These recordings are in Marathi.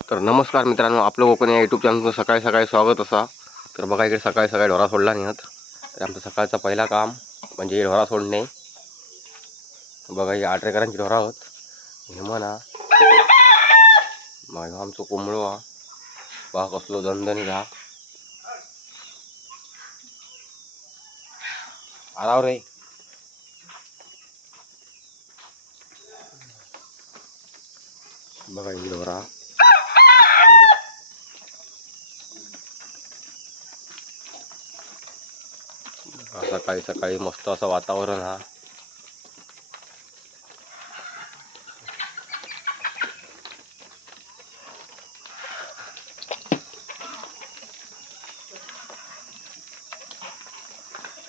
तर नमस्कार मित्रांनो आपलं कोकण या यूट्यूब चॅनलचं सकाळी सकाळी स्वागत असा. तर बघा इकडे सकाळी सकाळी ढोरा सोडला नाही आहेत तर आमचं सकाळचं पहिला काम म्हणजे ढोरा सोडणे. बघा ही आटरेकरांची ढोरा आहोत हे म्हणा. मग आमचं कोंबडो हा बघा कसलो दणदणी घा आराव रे. बघा ही ढोरा. सकाळी सकाळी मस्त असं वातावरण हा.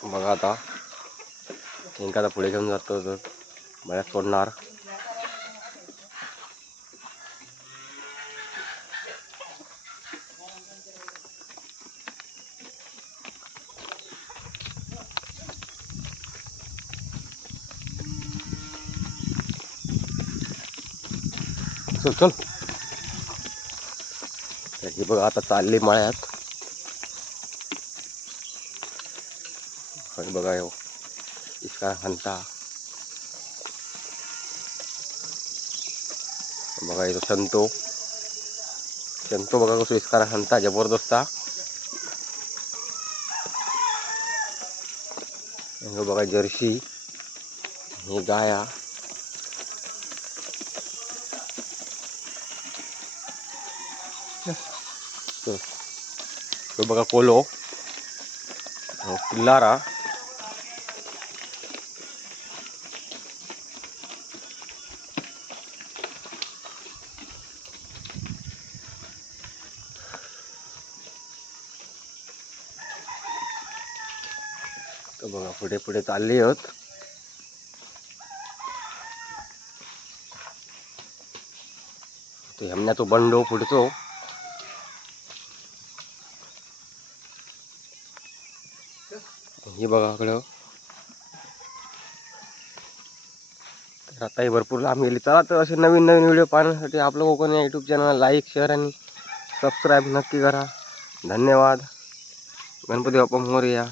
बघा आता. इंका आता पुढे घेऊन जातो तर मला सोडणार चल चल त्याची बघा आता चालली मळ्यात आणि बघा यो इसका हंता बघा इथं संतो संतो बघा कसं इसकारा हंता जबरदस्त हा. हे बघा जर्सी ही गाया तो बघा कोलो हो, किल्लारा तर बघा पुढे पुढे चालली आहेत तो हेमण्या तो बंडो पुढचो हे बघा इकडं. तर आताही भरपूर लांब गेली. चला तर असे नवीन नवीन व्हिडिओ पाहण्यासाठी आपलं कोकण या यूट्यूब चॅनल लाईक शेअर आणि सबस्क्राईब नक्की करा. धन्यवाद. गणपती बाप्पा मोरया.